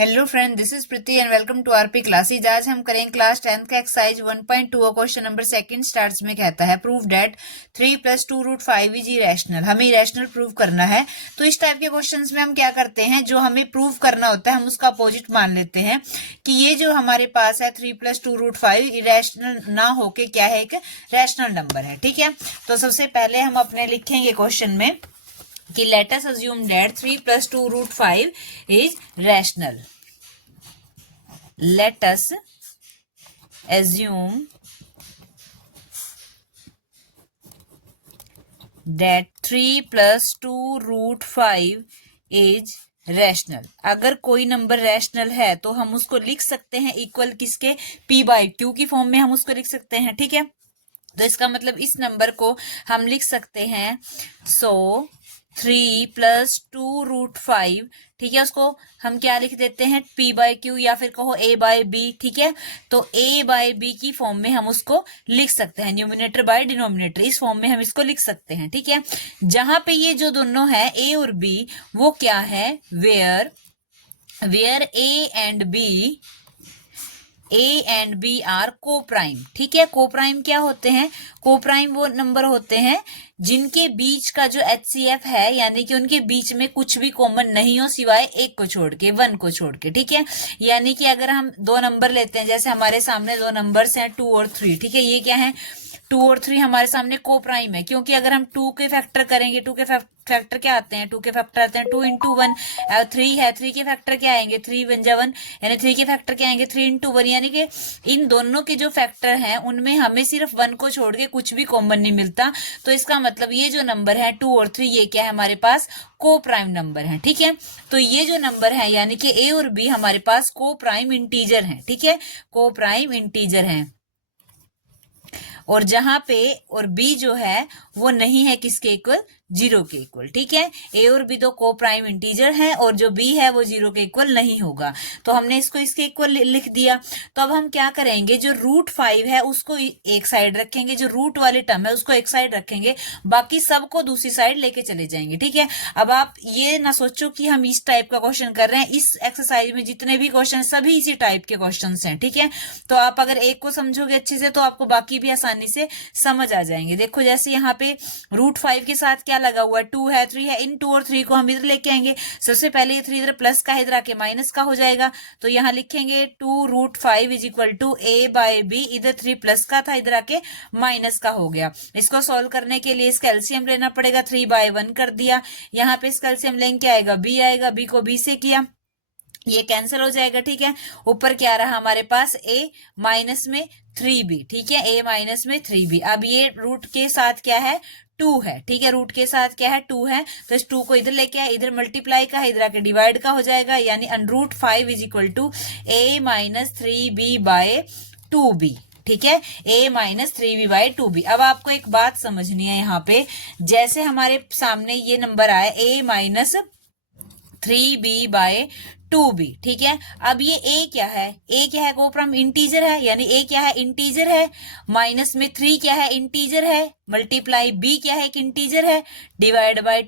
Hello friend, this is Preeti and welcome to RP classes. आज हम करेंगे क्लास 10th का exercise 1.2 question number second starts में कहता है prove that 3 + 2 root 5 is irrational. हमें इरेशनल प्रूव करना है। तो इस टाइप के क्वेश्चंस में हम क्या करते हैं, जो हमें प्रूव करना होता है हम उसका अपोजिट मान लेते हैं कि ये जो हमारे पास है 3 + 2 रूट 5 इरेशनल ना होके क्या है, एक रैशनल नंबर है। ठीक है, तो सबसे पहले हम अपने लिखेंगे क्वेश्चन में कि let us assume that 3 + 2 root 5 is rational. Let us assume that 3 + 2 root 5 is rational. अगर कोई नंबर रैशनल है तो हम उसको लिख सकते हैं इक्वल किसके, p/q की फॉर्म में हम उसको लिख सकते हैं। ठीक है, तो इसका मतलब इस नंबर को हम लिख सकते हैं 3 + 2 रूट 5। ठीक है, उसको हम क्या लिख देते हैं, p/q या फिर कहो a/b। ठीक है, तो a/b की फॉर्म में हम उसको लिख सकते हैं, न्यूमिनेटर बाय डिनोमिनेटर, इस फॉर्म में हम इसको लिख सकते हैं। ठीक है, जहां पे ये जो दोनों है a और b, वो क्या है, where a and b are coprime. ठीक है, को प्राइम क्या होते हैं, को प्राइम वो नंबर होते हैं जिनके बीच का जो HCF है, यानी कि उनके बीच में कुछ भी कॉमन नहीं हो सिवाय एक को छोड़ के, 1 को छोड़ के। ठीक है, यानी कि अगर हम दो नंबर लेते हैं, जैसे हमारे सामने दो नंबर्स हैं 2 और 3। ठीक है, ये क्या है, 2 और 3 हमारे सामने को प्राइम है, क्योंकि अगर हम 2 के फैक्टर करेंगे, 2 के फैक्टर क्या आते हैं, 2 के फैक्टर आते हैं 2 × 1। 3 है, 3 के फैक्टर क्या आएंगे, 3 × 1 = 1, यानी 3 के फैक्टर क्या आएंगे, 3 × 1, यानी कि इन दोनों के जो फैक्टर हैं उनमें हमें सिर्फ 1 को छोड़ के कुछ भी कॉमन नहीं मिलता। तो इसका मतलब ये जो नंबर है 2 और 3, ये क्या है, हमारे पास को प्राइम नंबर है। ठीक है, तो ये जो नंबर है यानी कि ए और बी हमारे पास को प्राइम इंटीजर है। ठीक है, को प्राइम इंटीजर है, और जहां पे और बी जो है वो नहीं है किसके इक्वल, 0 के इक्वल। ठीक है, ए और बी दो को प्राइम इंटीजर है और जो बी है वो 0 के इक्वल नहीं होगा, तो हमने इसको इसके इक्वल लिख दिया। तो अब हम क्या करेंगे, जो रूट 5 है उसको एक साइड रखेंगे, जो रूट वाली टर्म है उसको एक साइड रखेंगे, बाकी सबको दूसरी साइड लेके चले जाएंगे। ठीक है, अब आप ये ना सोचो कि हम इस टाइप का क्वेश्चन कर रहे हैं, इस एक्सरसाइज में जितने भी क्वेश्चन सभी इसी टाइप के क्वेश्चन हैं। ठीक है, तो आप अगर एक को समझोगे अच्छे से तो आपको बाकी भी आसानी से समझ आ जाएंगे। देखो, जैसे यहाँ पे रूट 5 के साथ क्या लगा हुआ है, 2 है, 3 है, इन 2 और 3 को हम इधर लेके आएंगे। सबसे पहले ये 3 इधर प्लस का है, इधर आके माइनस का हो जाएगा, तो यहाँ लिखेंगे 2 रूट 5 = a/b। इधर 3 प्लस का था, इधर आके माइनस का हो गया। इसको सॉल्व करने के लिए इसका एलसीएम लेना पड़ेगा, 3/1 कर दिया। यहाँ पे इसका एलसीएम लेंगे क्या आएगा, b आएगा, b को b से किया, ये कैंसिल हो जाएगा। ठीक है, ऊपर क्या रहा हमारे पास, a माइनस में 3b। ठीक है, a माइनस में 3b। अब ये रूट के साथ क्या है, 2 है। ठीक है, रूट के साथ क्या है, 2 है, तो इस 2 को इधर लेके आए, इधर मल्टीप्लाई का है, इधर आके डिवाइड का हो जाएगा, यानी √5 = a - 3b/2b। ठीक है, a - 3b/2b। अब आपको एक बात समझनी है यहाँ पे, जैसे हमारे सामने ये नंबर आया a - 3b/2b। ठीक है, अब ये a क्या है, a क्या है, कोप्रम इंटीजर है, यानी a क्या है, इंटीजर है, माइनस में 3 क्या है, इंटीजर है, मल्टीप्लाई b क्या है, एक इंटीजर है, डिवाइड बाय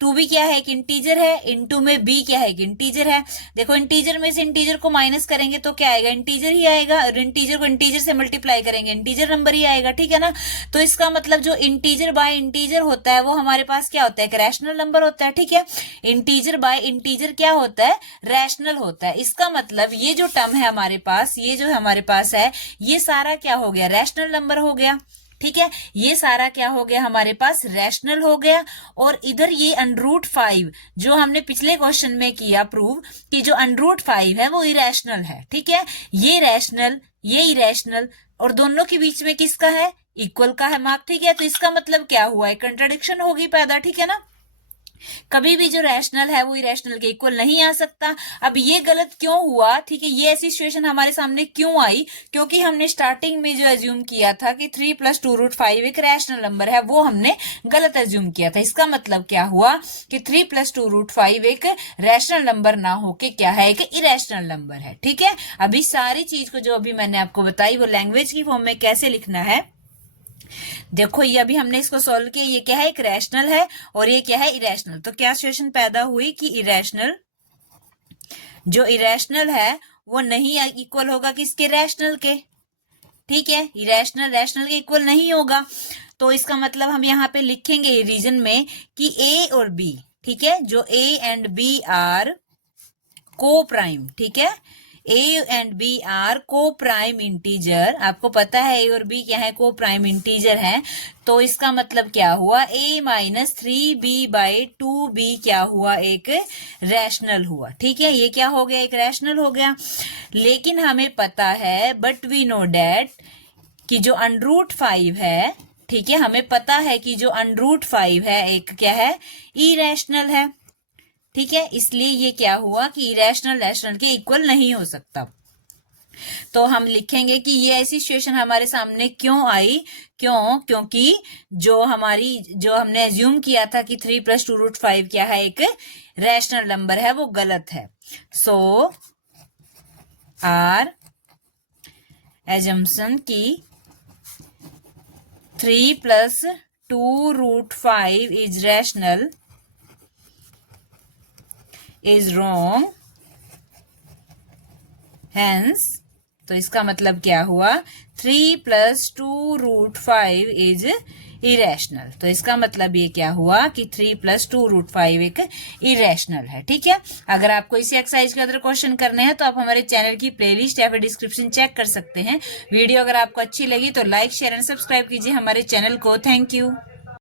2 भी क्या है, एक इंटीजर है, इनटू में b क्या है, एक इंटीजर है। देखो, इंटीजर में से इंटीजर को माइनस करेंगे तो क्या आएगा, इंटीजर ही आएगा, और इंटीजर को इंटीजर से मल्टीप्लाई करेंगे इंटीजर नंबर ही आएगा। ठीक है ना, तो इसका मतलब जो इंटीजर बाय इंटीजर होता है वो हमारे पास क्या होता है, एक रैशनल नंबर होता है। ठीक है, इंटीजर बाय इंटीजर क्या होता है, रैशनल होता है। इसका मतलब ये जो टर्म है हमारे पास, ये जो हमारे पास है, ये सारा क्या हो गया, रैशनल नंबर हो गया। ठीक है, ये सारा क्या हो गया हमारे पास, रैशनल हो गया। और इधर ये √5 जो हमने पिछले क्वेश्चन में किया प्रूव कि जो √5 है वो इरेशनल है। ठीक है, ये रैशनल, ये इरेशनल, और दोनों के बीच में किसका है, इक्वल का है मार्क। ठीक है, तो इसका मतलब क्या हुआ है, कंट्राडिक्शन होगी पैदा। ठीक है ना, कभी भी जो रैशनल है वो इरेशनल के इक्वल नहीं आ सकता। अब ये गलत क्यों हुआ, ठीक है, ये ऐसी सिचुएशन हमारे सामने क्यों आई, क्योंकि हमने स्टार्टिंग में जो एज्यूम किया था कि 3 + 2 रूट 5 एक रैशनल नंबर है, वो हमने गलत एज्यूम किया था। इसका मतलब क्या हुआ कि 3 + 2 रूट 5 एक रैशनल नंबर ना होके क्या है, एक इरेशनल नंबर है। ठीक है, अभी सारी चीज को जो अभी मैंने आपको बताई वो लैंग्वेज की फॉर्म में कैसे लिखना है। देखो, ये अभी हमने इसको सॉल्व किया, ये क्या है, एक रैशनल है और ये क्या है, इरेशनल। तो क्या सिचुएशन पैदा हुई कि इरेशनल जो इरेशनल है वो नहीं इक्वल होगा किसके, रैशनल के। ठीक है, इरेशनल रैशनल के इक्वल नहीं होगा। तो इसका मतलब हम यहाँ पे लिखेंगे रीजन में कि ए और बी, ठीक है, जो ए and b are coprime, ठीक है, ए एंड बी आर को प्राइम इंटीजर। आपको पता है ए और बी क्या है, को प्राइम इंटीजर है। तो इसका मतलब क्या हुआ, a माइनस 3b/2b क्या हुआ, एक रैशनल हुआ। ठीक है, ये क्या हो गया, एक रैशनल हो गया। लेकिन हमें पता है, बट वी नो डैट, कि जो √5 है, ठीक है, हमें पता है कि जो √5 है एक क्या है, इरेशनल है। ठीक है, इसलिए ये क्या हुआ कि इरेशनल रैशनल के इक्वल नहीं हो सकता। तो हम लिखेंगे कि ये ऐसी सिचुएशन हमारे सामने क्यों आई, क्योंकि जो हमने एज्यूम किया था कि 3 + 2√5 क्या है, एक रैशनल नंबर है, वो गलत है। सो आर एजम्पशन की 3 + 2√5 is rational is wrong, hence, तो इसका मतलब क्या हुआ, 3 + 2√5 इज इरेशनल। तो इसका मतलब ये क्या हुआ कि 3 + 2√5 एक इरेशनल है। ठीक है, अगर आपको इसी एक्सरसाइज के अंदर क्वेश्चन करने हैं तो आप हमारे चैनल की प्लेलिस्ट या फिर डिस्क्रिप्शन चेक कर सकते हैं। वीडियो अगर आपको अच्छी लगी तो लाइक, शेयर एंड सब्सक्राइब कीजिए हमारे चैनल को। Thank you.